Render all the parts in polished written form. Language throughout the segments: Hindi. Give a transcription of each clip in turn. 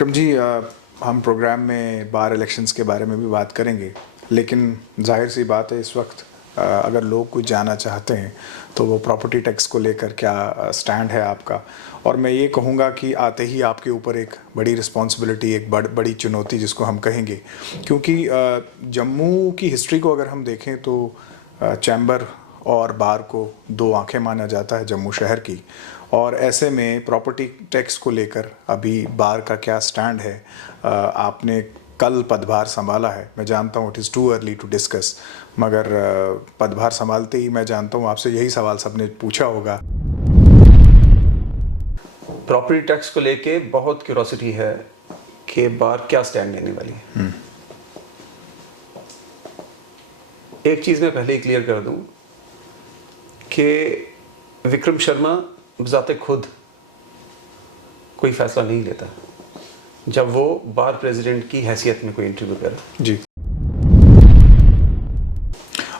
विक्रम जी, हम प्रोग्राम में बार इलेक्शंस के बारे में भी बात करेंगे, लेकिन जाहिर सी बात है इस वक्त अगर लोग कुछ जानना चाहते हैं तो वो प्रॉपर्टी टैक्स को लेकर क्या स्टैंड है आपका। और मैं ये कहूँगा कि आते ही आपके ऊपर एक बड़ी रिस्पॉन्सिबिलिटी, एक बड़ी चुनौती जिसको हम कहेंगे, क्योंकि जम्मू की हिस्ट्री को अगर हम देखें तो चैम्बर और बार को दो आंखें माना जाता है जम्मू शहर की। और ऐसे में प्रॉपर्टी टैक्स को लेकर अभी बार का क्या स्टैंड है। आपने कल पदभार संभाला है, मैं जानता हूँ it is too early to discuss, मगर पदभार संभालते ही मैं जानता हूँ आपसे यही सवाल सबने पूछा होगा। प्रॉपर्टी टैक्स को लेके बहुत क्यूरोसिटी है कि बार क्या स्टैंड लेने वाली है। एक चीज़ मैं पहले ही क्लियर कर दूं कि विक्रम शर्मा बजाते खुद कोई फैसला नहीं लेता जब वो बार प्रेसिडेंट की हैसियत में कोई इंटरव्यू करे। जी,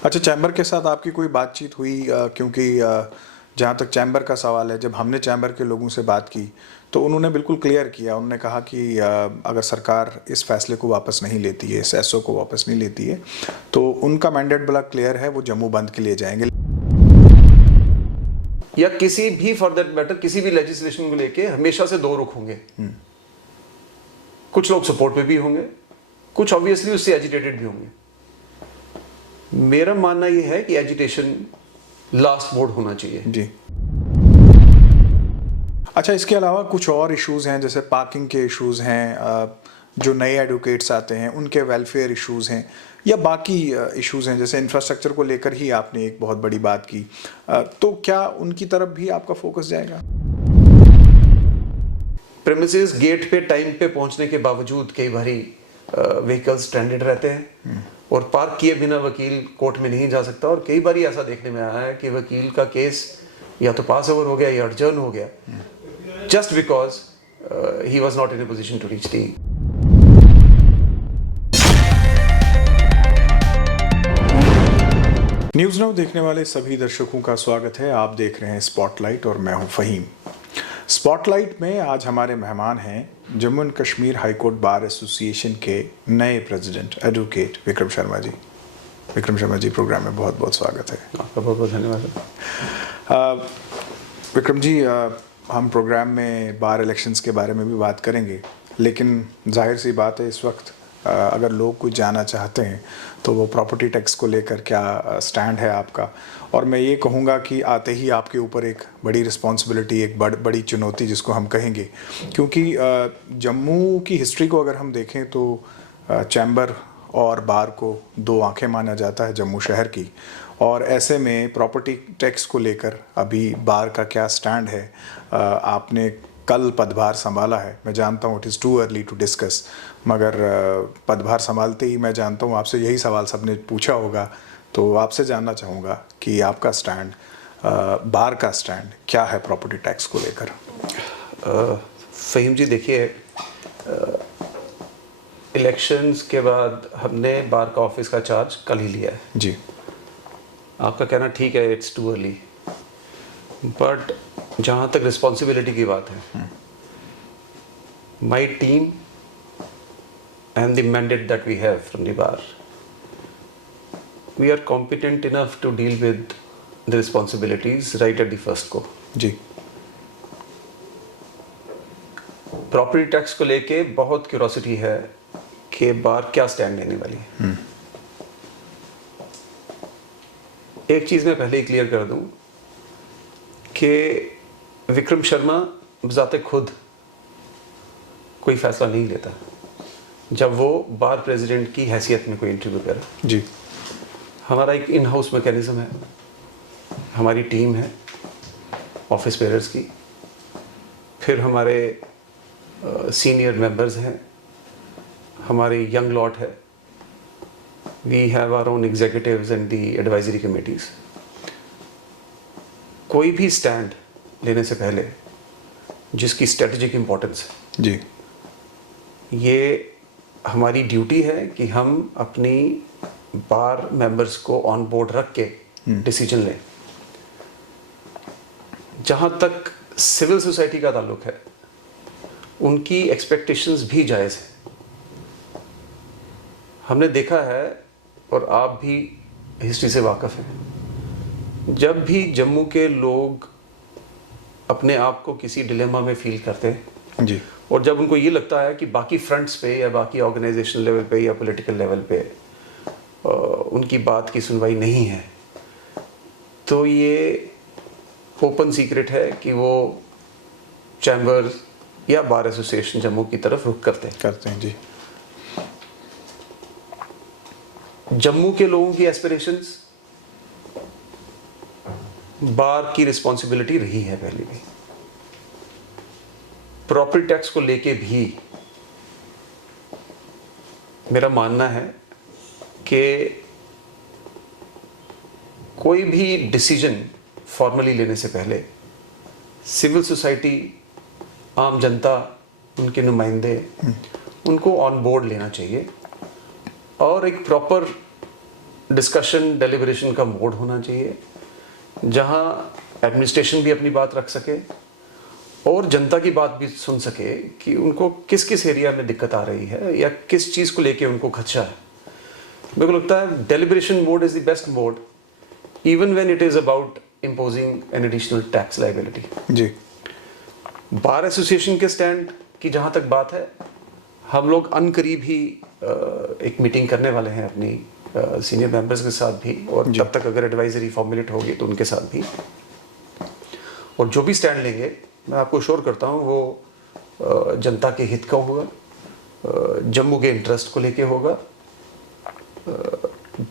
अच्छा, चैम्बर के साथ आपकी कोई बातचीत हुई? क्योंकि जहाँ तक चैम्बर का सवाल है, जब हमने चैम्बर के लोगों से बात की तो उन्होंने बिल्कुल क्लियर किया। उन्होंने कहा कि अगर सरकार इस फैसले को वापस नहीं लेती है, इस एसओ को वापस नहीं लेती है, तो उनका मैंडेट बड़ा क्लियर है, वो जम्मू बंद के लिए जाएंगे। या किसी भी फॉर दैट मैटर किसी भी लेजिस्लेशन को लेके हमेशा से दो रुख होंगे। कुछ लोग सपोर्ट पे भी होंगे, कुछ ऑब्वियसली उससे एजिटेटेड भी होंगे। मेरा मानना यह है कि एजिटेशन लास्ट मोड होना चाहिए। जी, अच्छा, इसके अलावा कुछ और इश्यूज हैं, जैसे पार्किंग के इश्यूज हैं, जो नए एडवोकेट्स आते हैं उनके वेलफेयर इश्यूज हैं, या बाकी इश्यूज हैं, जैसे इंफ्रास्ट्रक्चर को लेकर ही आपने एक बहुत बड़ी बात की, तो क्या उनकी तरफ भी आपका फोकस जाएगा? प्रेमिसेस गेट पे टाइम पे पहुंचने के बावजूद कई बारी व्हीकल्स स्ट्रैंडेड रहते हैं और पार्क किए बिना वकील कोर्ट में नहीं जा सकता। और कई बारी ऐसा देखने में आया है कि वकील का केस या तो पास ओवर हो गया या अडजर्न हो गया, just because he was not in a position to reach the. News Now देखने वाले सभी दर्शकों का स्वागत है। आप देख रहे हैं स्पॉटलाइट और मैं हूं फ़हीम। स्पॉटलाइट में आज हमारे मेहमान हैं Jammu and Kashmir high court bar association के नए president advocate Vikram Sharma ji. Vikram Sharma ji, programme में बहुत बहुत स्वागत है। आपका बहुत बहुत धन्यवाद। विक्रम जी, हम प्रोग्राम में बार इलेक्शंस के बारे में भी बात करेंगे, लेकिन जाहिर सी बात है इस वक्त अगर लोग कुछ जानना चाहते हैं तो वो प्रॉपर्टी टैक्स को लेकर क्या स्टैंड है आपका। और मैं ये कहूँगा कि आते ही आपके ऊपर एक बड़ी रिस्पॉन्सिबिलिटी, एक बड़ी चुनौती जिसको हम कहेंगे, क्योंकि जम्मू की हिस्ट्री को अगर हम देखें तो चैम्बर और बार को दो आंखें माना जाता है जम्मू शहर की। और ऐसे में प्रॉपर्टी टैक्स को लेकर अभी बार का क्या स्टैंड है। आपने कल पदभार संभाला है, मैं जानता हूँ it is too early to discuss, मगर पदभार संभालते ही मैं जानता हूँ आपसे यही सवाल सबने पूछा होगा, तो आपसे जानना चाहूँगा कि आपका स्टैंड, बार का स्टैंड क्या है प्रॉपर्टी टैक्स को लेकर। फ़हीम जी, देखिए, इलेक्शंस के बाद हमने बार का ऑफिस का चार्ज कल ही लिया है। जी, आपका कहना ठीक है, इट्स टू अर्ली, बट जहाँ तक रिस्पॉन्सिबिलिटी की बात है, my team and the mandate that we have from the bar, we are competent enough to deal with the responsibilities right at the first go. जी, प्रॉपर्टी टैक्स को लेके बहुत क्यूरोसिटी है कि बार क्या स्टैंड लेने वाली है। एक चीज़ मैं पहले ही क्लियर कर दूं कि विक्रम शर्मा बजाते खुद कोई फैसला नहीं लेता जब वो बार प्रेसिडेंट की हैसियत में कोई इंटरव्यू करे। जी, हमारा एक इन हाउस मैकेनिज्म है, हमारी टीम है ऑफिस बेयरर्स की, फिर हमारे सीनियर मेंबर्स हैं, हमारे यंग लॉट है, we have our own executives and the advisory committees. कोई भी स्टैंड लेने से पहले जिसकी स्ट्रेटेजिक इम्पोर्टेंस है, जी, ये हमारी ड्यूटी है कि हम अपनी बार मेंबर्स को ऑन बोर्ड रख के डिसीजन लें। जहाँ तक सिविल सोसाइटी का ताल्लुक है, उनकी एक्सपेक्टेशंस भी जायज़ है। हमने देखा है, और आप भी हिस्ट्री से वाकिफ़ हैं, जब भी जम्मू के लोग अपने आप को किसी डिलेमा में फील करते हैं जी, और जब उनको ये लगता है कि बाकी फ्रंट्स पे या बाकी ऑर्गेनाइजेशनल लेवल पे या पॉलिटिकल लेवल पे उनकी बात की सुनवाई नहीं है, तो ये ओपन सीक्रेट है कि वो चैम्बर या बार एसोसिएशन जम्मू की तरफ रुख करते करते हैं जी। हैं। जम्मू के लोगों की एस्पिरेशंस बार की रिस्पॉन्सिबिलिटी रही है पहले भी। प्रॉपर्टी टैक्स को लेके भी मेरा मानना है कि कोई भी डिसीजन फॉर्मली लेने से पहले सिविल सोसाइटी, आम जनता, उनके नुमाइंदे, उनको ऑन बोर्ड लेना चाहिए और एक प्रॉपर डिस्कशन डेलिब्रेशन का मोड होना चाहिए जहां एडमिनिस्ट्रेशन भी अपनी बात रख सके और जनता की बात भी सुन सके कि उनको किस किस एरिया में दिक्कत आ रही है या किस चीज़ को लेके उनको खदशा है। मेरे को लगता है deliberation mode is the best mode even when it is about imposing an additional tax liability. जी, बार एसोसिएशन के स्टैंड की जहाँ तक बात है, हम लोग अनकरीब ही एक मीटिंग करने वाले हैं अपनी सीनियर मेंबर्स के साथ भी, और तब तक अगर एडवाइजरी फॉर्मुलेट होगी तो उनके साथ भी, और जो भी स्टैंड लेंगे मैं आपको श्योर करता हूँ वो जनता के हित का होगा, जम्मू के इंटरेस्ट को लेके होगा।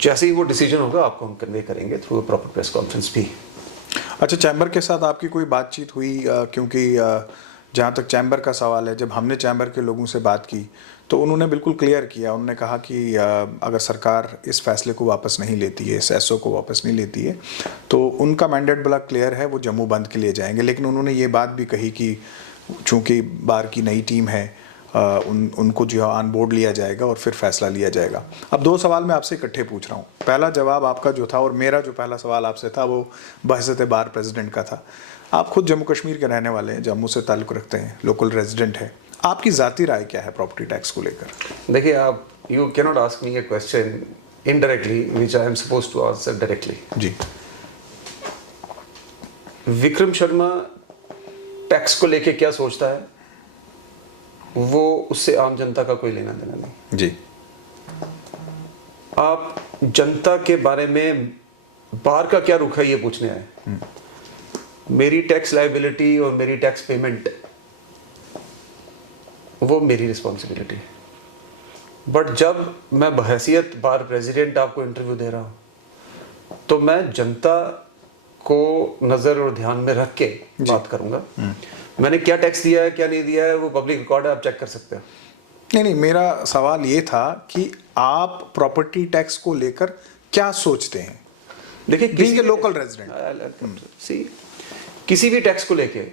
जैसे ही वो डिसीजन होगा आपको हम कन्वे करेंगे थ्रू प्रॉपर प्रेस कॉन्फ्रेंस भी। अच्छा, चैम्बर के साथ आपकी कोई बातचीत हुई? क्योंकि जहाँ तक चैम्बर का सवाल है, जब हमने चैम्बर के लोगों से बात की तो उन्होंने बिल्कुल क्लियर किया। उन्होंने कहा कि अगर सरकार इस फैसले को वापस नहीं लेती है, इस एसओ को वापस नहीं लेती है, तो उनका मैंडेट बड़ा क्लियर है, वो जम्मू बंद के लिए जाएंगे। लेकिन उन्होंने ये बात भी कही कि चूँकि बार की नई टीम है, उनको जो है ऑन बोर्ड लिया जाएगा और फिर फैसला लिया जाएगा। अब दो सवाल मैं आपसे इकट्ठे पूछ रहा हूँ। पहला जवाब आपका जो था, और मेरा जो पहला सवाल आपसे था, वो बहसत बार प्रेसिडेंट का था। आप खुद जम्मू कश्मीर के रहने वाले हैं, जम्मू से ताल्लुक़ रखते हैं, लोकल रेजिडेंट है। आपकी ज़ाती राय क्या है प्रॉपर्टी टैक्स को लेकर? देखिए, आप you can not ask me a question indirectly which I am supposed to answer directly. जी, विक्रम शर्मा टैक्स को लेके क्या सोचता है वो उससे आम जनता का कोई लेना देना नहीं। जी, आप जनता के बारे में बार का क्या रुख है ये पूछने आए। मेरी टैक्स लायबिलिटी और मेरी टैक्स पेमेंट वो मेरी रिस्पॉन्सिबिलिटी है। बट जब मैं बहैसियत बार प्रेसिडेंट आपको इंटरव्यू दे रहा हूं तो मैं जनता को नज़र और ध्यान में रख के बात करूंगा। मैंने क्या टैक्स दिया है, क्या नहीं दिया है, वो पब्लिक रिकॉर्ड है, आप चेक कर सकते हो। नहीं, मेरा सवाल ये था कि आप प्रॉपर्टी टैक्स को लेकर क्या सोचते हैं? देखिए, बीइंग ए लोकल रेजिडेंट, सी किसी भी टैक्स को लेके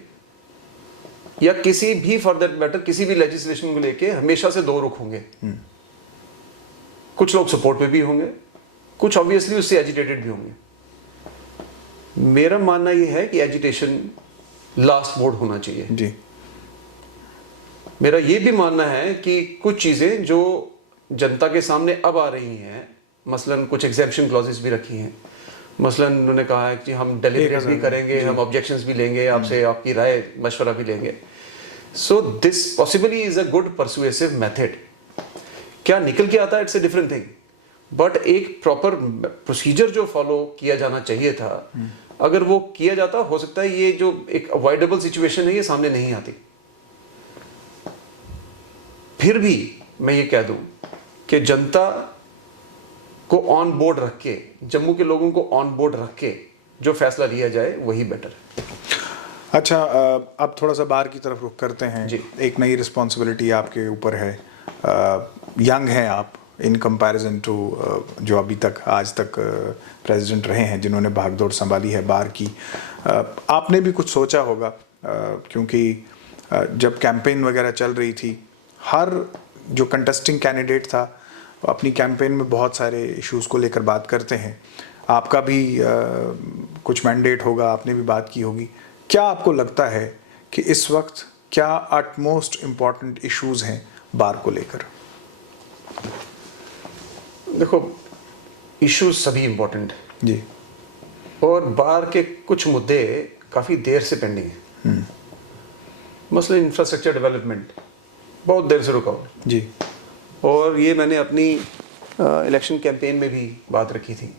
या किसी भी फॉर दैट मैटर किसी भी लेजिस्लेशन को लेके हमेशा से दो रुख होंगे। कुछ लोग सपोर्ट पे भी होंगे, कुछ ऑब्वियसली उससे एजिटेटेड भी होंगे। मेरा मानना यह है कि एजिटेशन लास्ट मोड होना चाहिए। जी, मेरा यह भी मानना है कि कुछ चीजें जो जनता के सामने अब आ रही हैं, मसलन कुछ एग्जेम्पशन क्लॉजेस भी रखी हैं, मसलन उन्होंने कहा है कि हम डेलिब्रेट भी करेंगे, हम ऑब्जेक्शंस भी लेंगे आपसे, आपकी राय मशवरा भी लेंगे। So this possibly is a good persuasive method. क्या निकल के आता है, it's a different thing, but एक प्रॉपर प्रोसीजर जो फॉलो किया जाना चाहिए था, अगर वो किया जाता, हो सकता है ये जो एक अवॉइडेबल सिचुएशन है ये सामने नहीं आती। फिर भी मैं ये कह दूं कि जनता को ऑन बोर्ड रख के, जम्मू के लोगों को ऑन बोर्ड रख के जो फैसला लिया जाए वही बेटर है। अच्छा, अब थोड़ा सा बाहर की तरफ रुख करते हैं जी। एक नई रिस्पॉन्सिबिलिटी आपके ऊपर है। यंग हैं आप इन कंपैरिजन टू जो अभी तक आज तक प्रेसिडेंट रहे हैं, जिन्होंने भागदौड़ संभाली है बार की। आपने भी कुछ सोचा होगा, क्योंकि जब कैंपेन वगैरह चल रही थी, हर जो कंटेस्टिंग कैंडिडेट था अपनी कैंपेन में बहुत सारे इश्यूज़ को लेकर बात करते हैं। आपका भी कुछ मैंडेट होगा, आपने भी बात की होगी। क्या आपको लगता है कि इस वक्त क्या अटमोस्ट इम्पॉर्टेंट इश्यूज हैं बार को लेकर? देखो, इश्यूज सभी इम्पोर्टेंट है जी। और बार के कुछ मुद्दे काफ़ी देर से पेंडिंग है। मसलन इंफ्रास्ट्रक्चर डेवलपमेंट बहुत देर से रुका हुआ है। जी। और ये मैंने अपनी इलेक्शन कैंपेन में भी बात रखी थी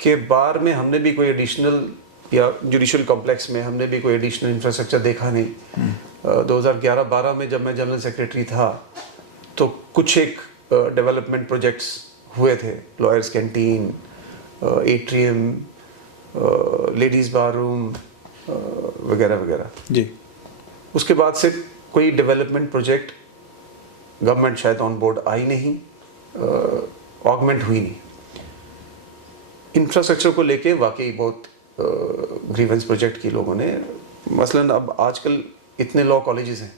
कि बार में हमने भी कोई एडिशनल, या जुडिशल कॉम्प्लेक्स में हमने भी कोई एडिशनल इंफ्रास्ट्रक्चर देखा नहीं। 2011-12 में जब मैं जनरल सेक्रेटरी था तो कुछ एक डेवलपमेंट प्रोजेक्ट्स हुए थे, लॉयर्स कैंटीन, एट्रियम, लेडीज़ बार रूम वगैरह वगैरह। जी। उसके बाद से कोई डेवलपमेंट प्रोजेक्ट गवर्नमेंट शायद ऑन बोर्ड आई नहीं, ऑगमेंट हुई नहीं। इंफ्रास्ट्रक्चर को लेके वाकई बहुत ग्रीवेंस प्रोजेक्ट की लोगों ने। मसलन अब आजकल इतने लॉ कॉलेजेस हैं,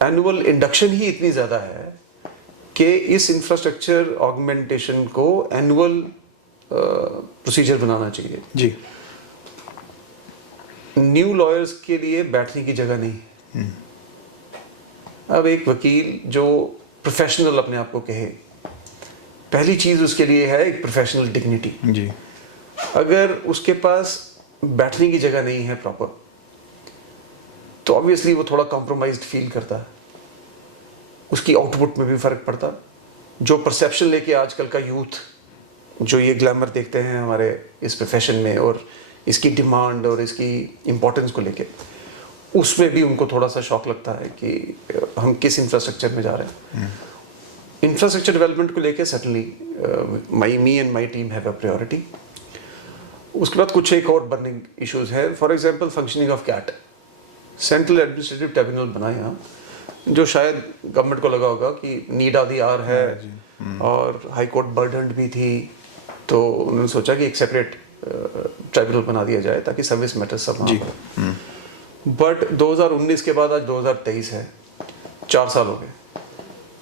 एनुअल इंडक्शन ही इतनी ज़्यादा है कि इस इंफ्रास्ट्रक्चर ऑगमेंटेशन को एनुअल प्रोसीजर बनाना चाहिए। जी। न्यू लॉयर्स के लिए बैठने की जगह नहीं। अब एक वकील जो प्रोफेशनल अपने आप को कहे, पहली चीज़ उसके लिए है एक प्रोफेशनल डिग्निटी। जी। अगर उसके पास बैठने की जगह नहीं है प्रॉपर, तो ऑब्वियसली वो थोड़ा कॉम्प्रोमाइज्ड फील करता है, उसकी आउटपुट में भी फ़र्क पड़ता। जो परसेप्शन लेके आजकल का यूथ जो ये ग्लैमर देखते हैं हमारे इस प्रोफेशन में और इसकी डिमांड और इसकी इम्पोर्टेंस को लेके, उसमें भी उनको थोड़ा सा शौक लगता है कि हम किस इंफ्रास्ट्रक्चर में जा रहे हैं। इंफ्रास्ट्रक्चर डेवलपमेंट को लेके certainly me and my team have a priority. उसके बाद कुछ एक और बर्निंग इश्यूज है। For example functioning of CAT, central administrative tribunal बनाया, जो शायद गवर्नमेंट को लगा होगा कि नीड ऑफ द आवर है और हाई कोर्ट बर्डन्ड भी थी, तो उन्होंने सोचा कि एक सेपरेट ट्रिब्यूनल बना दिया जाए ताकि सर्विस मैटर्स सब वहाँ हो। बट 2019 के बाद आज 2023 है, 4 साल हो गए,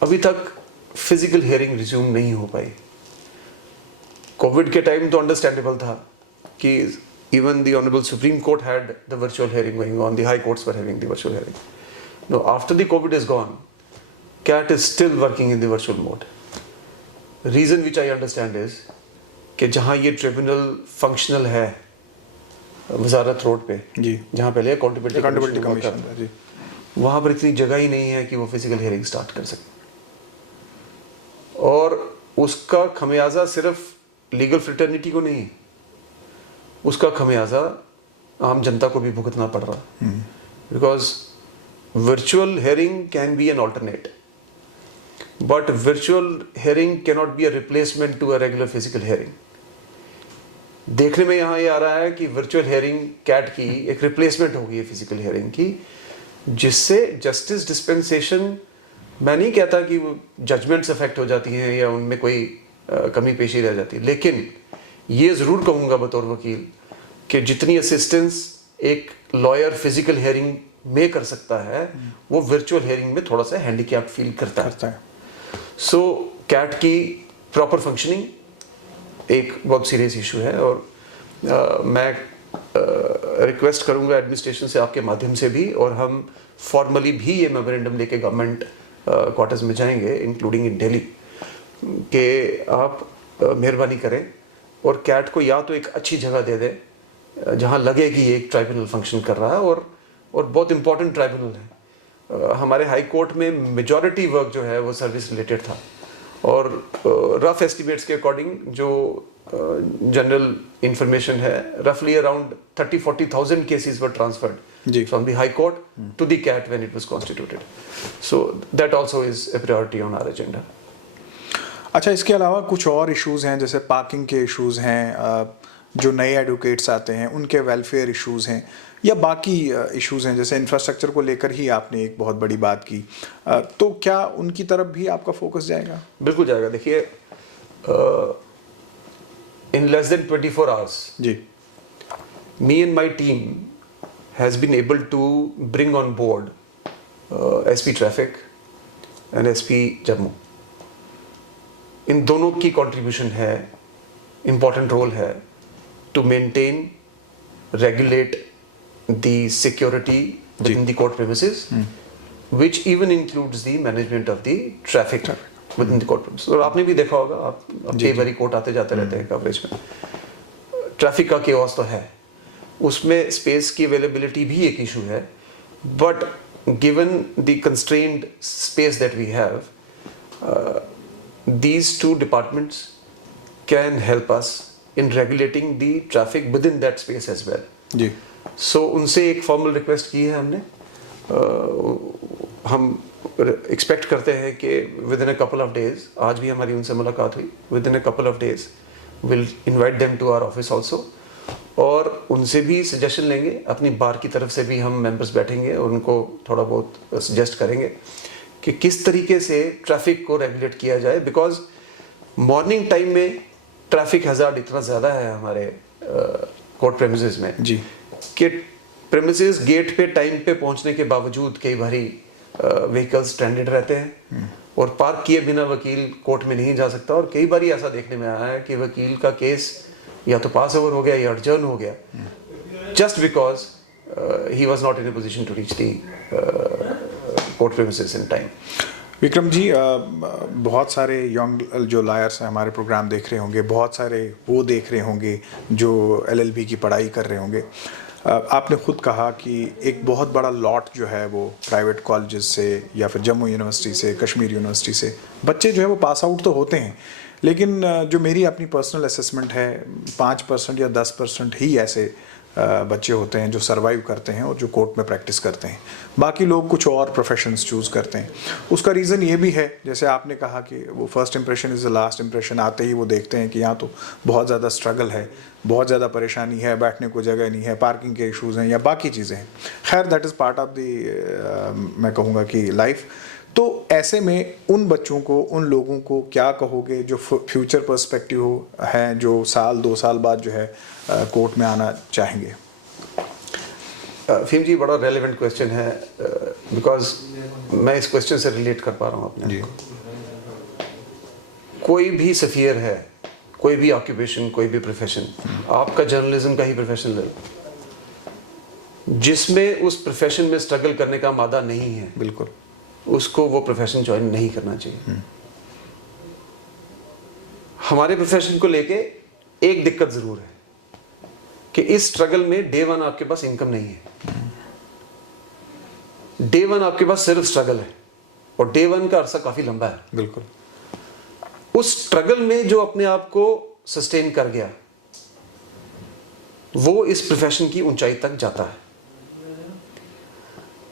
अभी तक फिजिकल हियरिंग रिज्यूम नहीं हो पाई। कोविड के टाइम तो अंडरस्टैंडेबल था कि even the Honorable Supreme Court had the virtual hearing going on, the high courts were having the virtual hearing. Now, after the COVID is gone, CAT is still working in the virtual mode. Reason which I understand is कि जहाँ ये ट्रिब्यूनल फंक्शनल है वजारत रोड पे, जी, जहाँ पहले अकाउंटेबिलिटी कमीशन था जी, वहाँ पर इतनी जगह ही नहीं है कि वो फिजिकल हियरिंग स्टार्ट कर सके। और उसका खमियाजा सिर्फ लीगल फ्रेटर्निटी को नहीं, उसका खमियाजा आम जनता को भी भुगतना पड़ रहा। Because virtual hearing can be an alternate, but virtual hearing cannot be a replacement to a regular physical hearing. देखने में यहाँ ये आ रहा है कि वर्चुअल हियरिंग कैट की एक रिप्लेसमेंट हो गई है फिजिकल हियरिंग की, जिससे जस्टिस डिस्पेंसेशन, मैं नहीं कहता कि वो जजमेंट्स अफेक्ट हो जाती हैं या उनमें कोई कमी पेशी रह जाती है, लेकिन ये ज़रूर कहूँगा बतौर वकील कि जितनी असिस्टेंस एक लॉयर फिजिकल हियरिंग में कर सकता है, वो वर्चुअल हियरिंग में थोड़ा सा हैंडीकैप फील करता है। सो कैट की प्रॉपर फंक्शनिंग एक बहुत सीरियस इशू है। और मैं रिक्वेस्ट करूँगा एडमिनिस्ट्रेशन से, आपके माध्यम से भी, और हम फॉर्मली भी ये मेमोरेंडम लेके गवर्नमेंट क्वार्टर्स में जाएंगे, इंक्लूडिंग इन दिल्ली, कि आप मेहरबानी करें और कैट को या तो एक अच्छी जगह दे दें जहां लगे कि ये एक ट्राइब्यूनल फंक्शन कर रहा है, और बहुत इंपॉर्टेंट ट्राइब्यूनल है। हमारे हाई कोर्ट में मेजॉरिटी वर्क जो है वो सर्विस रिलेटेड था, और रफ एस्टिमेट्स के अकॉर्डिंग जो जनरल इंफॉर्मेशन है, रफली around 30-40,000 cases were transferred from the high court to the CAT when it was constituted. So that also is a priority on our agenda. अच्छा, इसके अलावा कुछ और इश्यूज हैं, जैसे पार्किंग के इश्यूज हैं, जो नए एडवोकेट्स आते हैं उनके वेलफेयर इश्यूज हैं, या बाकी इश्यूज हैं, जैसे इंफ्रास्ट्रक्चर को लेकर ही आपने एक बहुत बड़ी बात की, तो क्या उनकी तरफ भी आपका फोकस जाएगा? बिल्कुल जाएगा। देखिए, इन लेस देन 24 आवर्स जी, me and my team has been able to bring on board SP traffic and SP Jammu. इन दोनों की कंट्रीब्यूशन है, इम्पॉर्टेंट रोल है to maintain, regulate the security within the court premises, which even includes the management of the traffic within the court premises. और आपने भी देखा होगा, आप कई बारी कोर्ट आते जाते रहते हैं कवरेज में, ट्रैफिक का केओस तो है, उसमें स्पेस की अवेलेबिलिटी भी एक इशू है, but given the constrained space that we have, these two departments can help us in regulating the traffic within that space as well. जी. So उनसे एक फॉर्मल रिक्वेस्ट की है हमने, हम एक्सपेक्ट करते हैं कि within a couple of days, आज भी हमारी उनसे मुलाकात हुई, within a couple of days will invite them to our office also, और उनसे भी सजेशन लेंगे, अपनी बार की तरफ से भी हम मेंबर्स बैठेंगे और उनको थोड़ा बहुत सजेस्ट करेंगे कि किस तरीके से ट्रैफिक को रेगुलेट किया जाए, बिकॉज मॉर्निंग टाइम में ट्रैफिक हज़ार्ड इतना ज़्यादा है हमारे कोर्ट प्रेमिसेस में जी, कि प्रेमिसेस गेट पे टाइम पे पहुंचने के बावजूद कई बारी व्हीकल्स स्ट्रैंडेड रहते हैं और पार्क किए बिना वकील कोर्ट में नहीं जा सकता, और कई बारी ऐसा देखने में आया है कि वकील का केस या तो पास ओवर हो गया या एडजर्न हो गया, just because he was not in a position to reach the court premises in time. Vikram ji, बहुत सारे यंग जो लायर्स हैं हमारे प्रोग्राम देख रहे होंगे, बहुत सारे वो देख रहे होंगे जो LLB की पढ़ाई कर रहे होंगे। आपने खुद कहा कि एक बहुत बड़ा लॉट जो है वो प्राइवेट कॉलेजेस से या फिर जम्मू यूनिवर्सिटी से, कश्मीर यूनिवर्सिटी से बच्चे जो है वो पास आउट तो होते हैं, लेकिन जो मेरी अपनी पर्सनल असेसमेंट है 5% या 10% ही ऐसे बच्चे होते हैं जो सरवाइव करते हैं और जो कोर्ट में प्रैक्टिस करते हैं, बाकी लोग कुछ और प्रोफेशंस चूज़ करते हैं। उसका रीज़न ये भी है, जैसे आपने कहा कि वो first impression is the last impression, आते ही वो देखते हैं कि यहाँ तो बहुत ज़्यादा स्ट्रगल है, बहुत ज़्यादा परेशानी है, बैठने को जगह नहीं है, पार्किंग के इश्यूज़ हैं या बाकी चीज़ें हैं। खैर that is part of the मैं कहूँगा कि लाइफ। तो ऐसे में उन बच्चों को, उन लोगों को क्या कहोगे जो फ्यूचर पर्सपेक्टिव है, जो साल 2 साल बाद जो है कोर्ट में आना चाहेंगे? फीम जी, बड़ा रेलेवेंट क्वेश्चन है, बिकॉज मैं इस क्वेश्चन से रिलेट कर पा रहा हूँ अपने। कोई भी सफियर है, कोई भी ऑक्यूपेशन, कोई भी प्रोफेशन, आपका जर्नलिज्म का ही प्रोफेशन ले लो, जिसमें उस प्रोफेशन में स्ट्रगल करने का मादा नहीं है, बिल्कुल उसको वो प्रोफेशन ज्वाइन नहीं करना चाहिए। हमारे प्रोफेशन को लेके एक दिक्कत जरूर है कि इस स्ट्रगल में डे वन आपके पास इनकम नहीं है, डे वन आपके पास सिर्फ स्ट्रगल है, और डे वन का अरसा काफी लंबा है। बिल्कुल। उस स्ट्रगल में जो अपने आप को सस्टेन कर गया, वो इस प्रोफेशन की ऊंचाई तक जाता है।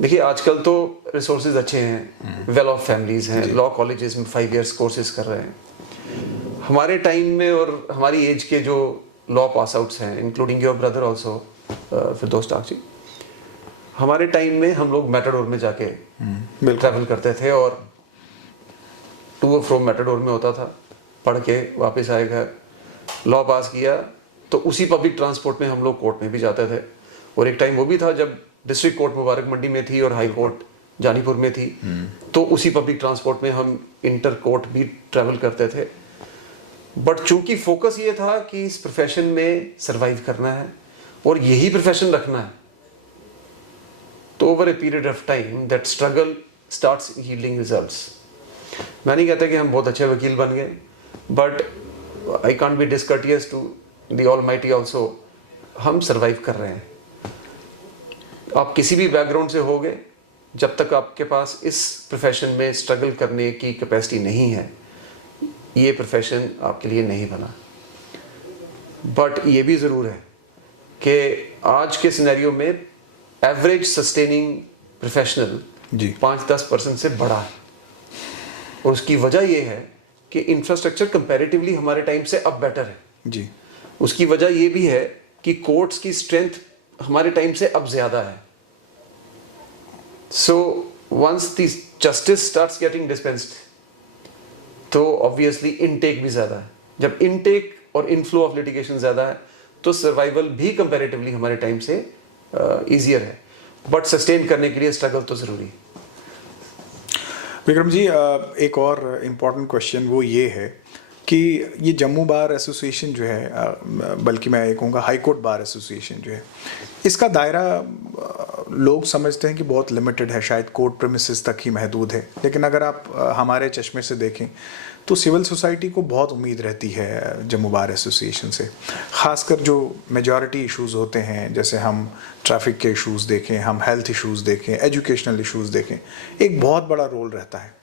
देखिए, आजकल तो रिसोर्सेज अच्छे हैं, वेल ऑफ फैमिलीज हैं, लॉ कॉलेजेस में 5 इयर्स कोर्सेज कर रहे हैं। हमारे टाइम में और हमारी एज के जो लॉ पास आउट्स हैं, इंक्लूडिंग योर ब्रदर ऑल्सो फिरदौस डाक जी, हमारे टाइम में हम लोग मैटाडोर में जाके ट्रैवल करते थे, और टू और फ्रो मैटाडोर में होता था, पढ़ के वापस आए घर, लॉ पास किया तो उसी पब्लिक ट्रांसपोर्ट में हम लोग कोर्ट में भी जाते थे। और एक टाइम वो भी था जब डिस्ट्रिक्ट कोर्ट मुबारक मंडी में थी और हाई कोर्ट जानीपुर में थी, तो उसी पब्लिक ट्रांसपोर्ट में हम इंटर कोर्ट भी ट्रैवल करते थे। बट चूंकि फोकस ये था कि इस प्रोफेशन में सरवाइव करना है और यही प्रोफेशन रखना है, तो over a period of time that struggle starts yielding results. मैं नहीं कहता कि हम बहुत अच्छे वकील बन गए, but I can't be discourteous to the almighty also, हम सरवाइव कर रहे हैं। आप किसी भी बैकग्राउंड से होगे, जब तक आपके पास इस प्रोफेशन में स्ट्रगल करने की कैपेसिटी नहीं है, ये प्रोफेशन आपके लिए नहीं बना। बट ये भी ज़रूर है कि आज के सिनेरियो में एवरेज सस्टेनिंग प्रोफेशनल 5-10% से बड़ा है, और उसकी वजह ये है कि इंफ्रास्ट्रक्चर कंपैरेटिवली हमारे टाइम से अब बेटर है जी। उसकी वजह ये भी है कि कोर्ट्स की स्ट्रेंथ हमारे टाइम से अब ज़्यादा है। So once the justice starts getting dispensed, तो ऑब्वियसली इनटेक भी ज़्यादा है। जब इनटेक और इनफ्लो ऑफ लिटिगेशन ज़्यादा है, तो सर्वाइवल भी कंपैरेटिवली हमारे टाइम से ईजियर है, बट सस्टेन करने के लिए स्ट्रगल तो ज़रूरी है। विक्रम जी, एक और इम्पॉर्टेंट क्वेश्चन वो ये है कि ये जम्मू बार एसोसिएशन जो है, बल्कि मैं ये कहूँगा हाई कोर्ट बार एसोसिएशन जो है, इसका दायरा लोग समझते हैं कि बहुत लिमिटेड है, शायद कोर्ट प्रेमिसेस तक ही महदूद है, लेकिन अगर आप हमारे चश्मे से देखें तो सिविल सोसाइटी को बहुत उम्मीद रहती है जम्मू बार एसोसिएशन से। ख़ासकर जो मेजॉरिटी इश्यूज़ होते हैं, जैसे हम ट्रैफिक के इश्यूज़ देखें, हम हेल्थ इश्यूज़ देखें, एजुकेशनल इश्यूज़ देखें, एक बहुत बड़ा रोल रहता है।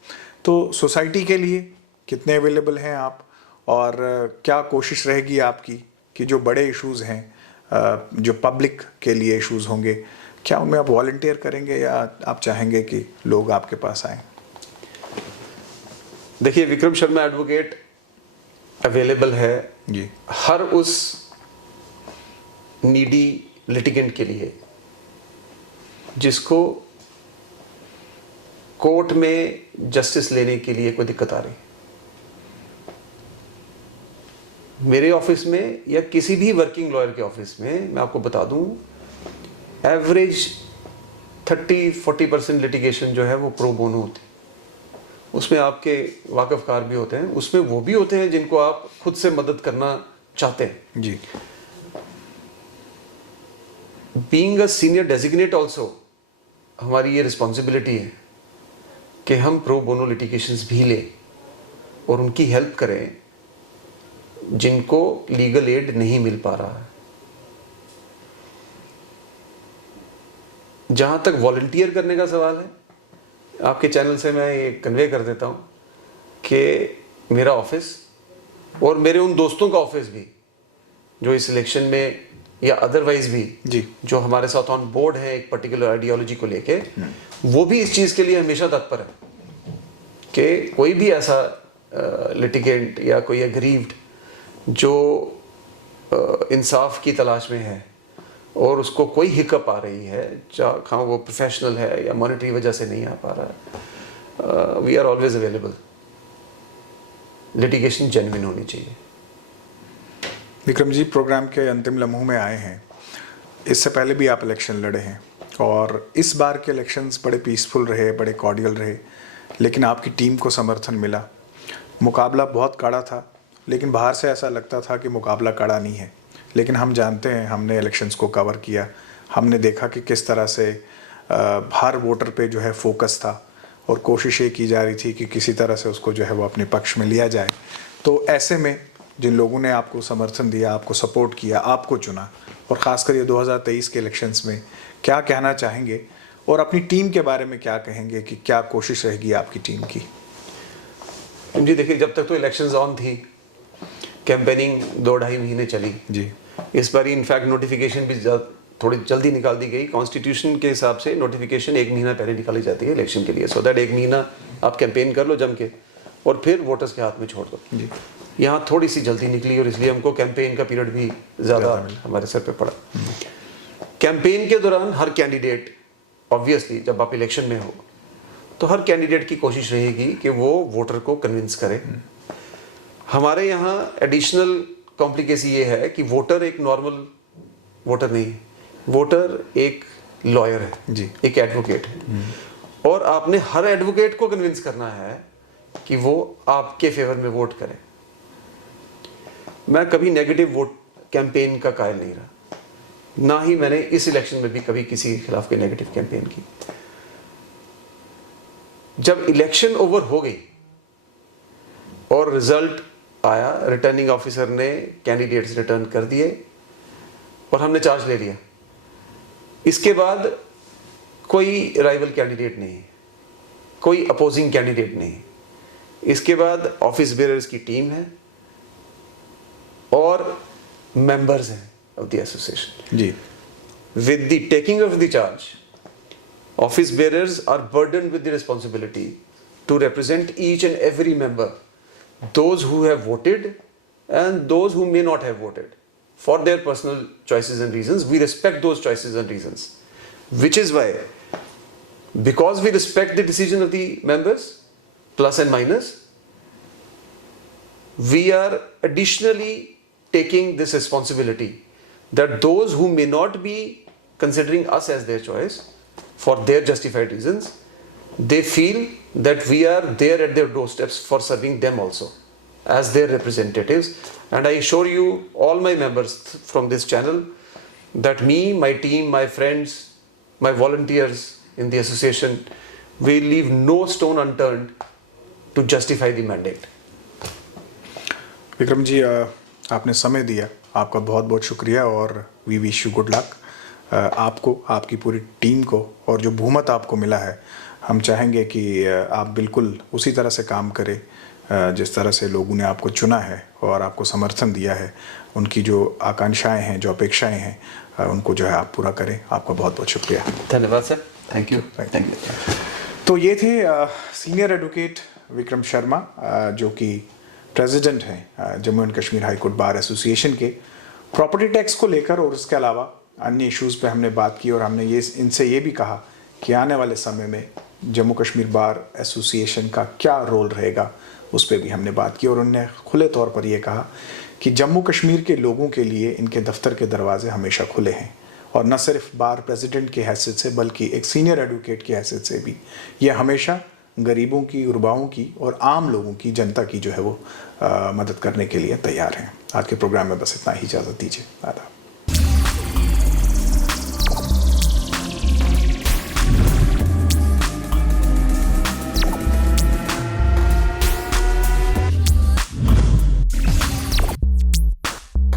तो सोसाइटी के लिए कितने अवेलेबल हैं आप, और क्या कोशिश रहेगी आपकी कि जो बड़े इश्यूज़ हैं, जो पब्लिक के लिए इश्यूज़ होंगे, क्या उनमें आप वॉलंटियर करेंगे या आप चाहेंगे कि लोग आपके पास आएँ? देखिए, विक्रम शर्मा एडवोकेट अवेलेबल है जी हर उस नीडी लिटिगेंट के लिए जिसको कोर्ट में जस्टिस लेने के लिए कोई दिक्कत आ रही। मेरे ऑफिस में या किसी भी वर्किंग लॉयर के ऑफिस में मैं आपको बता दूं, एवरेज 30-40% लिटिगेशन जो है वो प्रो बोनो होती है। उसमें आपके वाकफकार भी होते हैं, उसमें वो भी होते हैं जिनको आप खुद से मदद करना चाहते हैं। जी being a senior designate also हमारी ये रिस्पॉन्सिबिलिटी है कि हम प्रो बोनो लिटिगेशंस भी लें और उनकी हेल्प करें जिनको लीगल एड नहीं मिल पा रहा है। जहां तक वॉलंटियर करने का सवाल है, आपके चैनल से मैं ये कन्वे कर देता हूं कि मेरा ऑफिस और मेरे उन दोस्तों का ऑफिस भी जो इस इलेक्शन में या अदरवाइज भी जी जो हमारे साथ ऑन बोर्ड है एक पर्टिकुलर आइडियोलॉजी को लेके, वो भी इस चीज़ के लिए हमेशा तत्पर है कि कोई भी ऐसा लिटिगेंट या कोई अग्रीव्ड जो इंसाफ की तलाश में है और उसको कोई हिकअप आ रही है, चाहे वो प्रोफेशनल है या मॉनेटरी वजह से नहीं आ पा रहा है, we are always available. Litigation genuine होनी चाहिए। विक्रम जी, प्रोग्राम के अंतिम लम्हों में आए हैं। इससे पहले भी आप इलेक्शन लड़े हैं और इस बार के इलेक्शंस बड़े पीसफुल रहे, बड़े कॉर्डियल रहे, लेकिन आपकी टीम को समर्थन मिला। मुकाबला बहुत कड़ा था, लेकिन बाहर से ऐसा लगता था कि मुकाबला कड़ा नहीं है, लेकिन हम जानते हैं, हमने इलेक्शंस को कवर किया, हमने देखा कि किस तरह से हर वोटर पे जो है फोकस था और कोशिश ये की जा रही थी कि किसी तरह से उसको जो है वो अपने पक्ष में लिया जाए। तो ऐसे में जिन लोगों ने आपको समर्थन दिया, आपको सपोर्ट किया, आपको चुना, और ख़ासकर ये 2023 के इलेक्शंस में क्या कहना चाहेंगे और अपनी टीम के बारे में क्या कहेंगे कि क्या कोशिश रहेगी आपकी टीम की? जी देखिए, जब तक तो इलेक्शंस ऑन थी, कैंपेनिंग 2-2.5 महीने चली जी इस बार इनफैक्ट नोटिफिकेशन भी थोड़ी जल्दी निकाल दी गई। कॉन्स्टिट्यूशन के हिसाब से नोटिफिकेशन 1 महीना पहले निकाली जाती है इलेक्शन के लिए, सो दैट 1 महीना आप कैंपेन कर लो जम के और फिर वोटर्स के हाथ में छोड़ दो। जी यहाँ थोड़ी सी जल्दी निकली और इसलिए हमको कैंपेन का पीरियड भी ज़्यादा हमारे सर पे पड़ा। कैंपेन के दौरान हर कैंडिडेट, ऑब्वियसली जब आप इलेक्शन में हो तो हर कैंडिडेट की कोशिश रहेगी कि वो वोटर को कन्विंस करे। हमारे यहाँ एडिशनल कॉम्प्लिकेसी ये है कि वोटर एक नॉर्मल वोटर नहीं है, वोटर एक लॉयर है जी, एक एडवोकेट है, और आपने हर एडवोकेट को कन्विंस करना है कि वो आपके फेवर में वोट करे। मैं कभी नेगेटिव वोट कैंपेन का कायल नहीं रहा, ना ही मैंने इस इलेक्शन में भी कभी किसी के खिलाफ कोई नेगेटिव कैंपेन की। जब इलेक्शन ओवर हो गई और रिजल्ट आया, रिटर्निंग ऑफिसर ने कैंडिडेट्स रिटर्न कर दिए और हमने चार्ज ले लिया। इसके बाद कोई राइवल कैंडिडेट नहीं, कोई अपोजिंग कैंडिडेट नहीं। इसके बाद ऑफिस बेयरर्स की टीम है और मेंबर्स हैं ऑफ द एसोसिएशन। जी With the taking of the charge, office bearers are burdened with the responsibility to represent each and every member, those who have voted and those who may not have voted for their personal choices and reasons. We respect those choices and reasons, which is why, because we respect the decision of the members, plus and minus, we are additionally taking this responsibility that those who may not be considering us as their choice for their justified reasons, they feel that we are there at their doorsteps for serving them also as their representatives. And I assure you, all my members from this channel, that me, my team, my friends, my volunteers in the association, we leave no stone unturned to justify the mandate. Vikram ji, आपने समय दिया, आपका बहुत बहुत शुक्रिया और we wish you good luck. आपको, आपकी पूरी टीम को और जो बहुमत आपको मिला है, हम चाहेंगे कि आप बिल्कुल उसी तरह से काम करें जिस तरह से लोगों ने आपको चुना है और आपको समर्थन दिया है। उनकी जो आकांक्षाएं हैं, जो अपेक्षाएं हैं, उनको जो है आप पूरा करें। आपका बहुत बहुत शुक्रिया। धन्यवाद sir. Thank you. Thank you. तो ये थे सीनियर एडवोकेट विक्रम शर्मा, जो कि प्रेसिडेंट हैं Jammu and Kashmir high court bar association के। प्रॉपर्टी टैक्स को लेकर और उसके अलावा अन्य इश्यूज़ पे हमने बात की और हमने इनसे ये भी कहा कि आने वाले समय में जम्मू कश्मीर बार एसोसिएशन का क्या रोल रहेगा, उस पर भी हमने बात की। और उन्होंने खुले तौर पर यह कहा कि जम्मू कश्मीर के लोगों के लिए इनके दफ्तर के दरवाजे हमेशा खुले हैं, और न सिर्फ बार प्रेसिडेंट की हैसियत से बल्कि एक सीनियर एडवोकेट की हैसियत से भी ये हमेशा गरीबों की, गुरबाओं की और आम लोगों की, जनता की जो है वो मदद करने के लिए तैयार हैं। आज के प्रोग्राम में बस इतना ही, इजाज़त दीजिए। आदाब।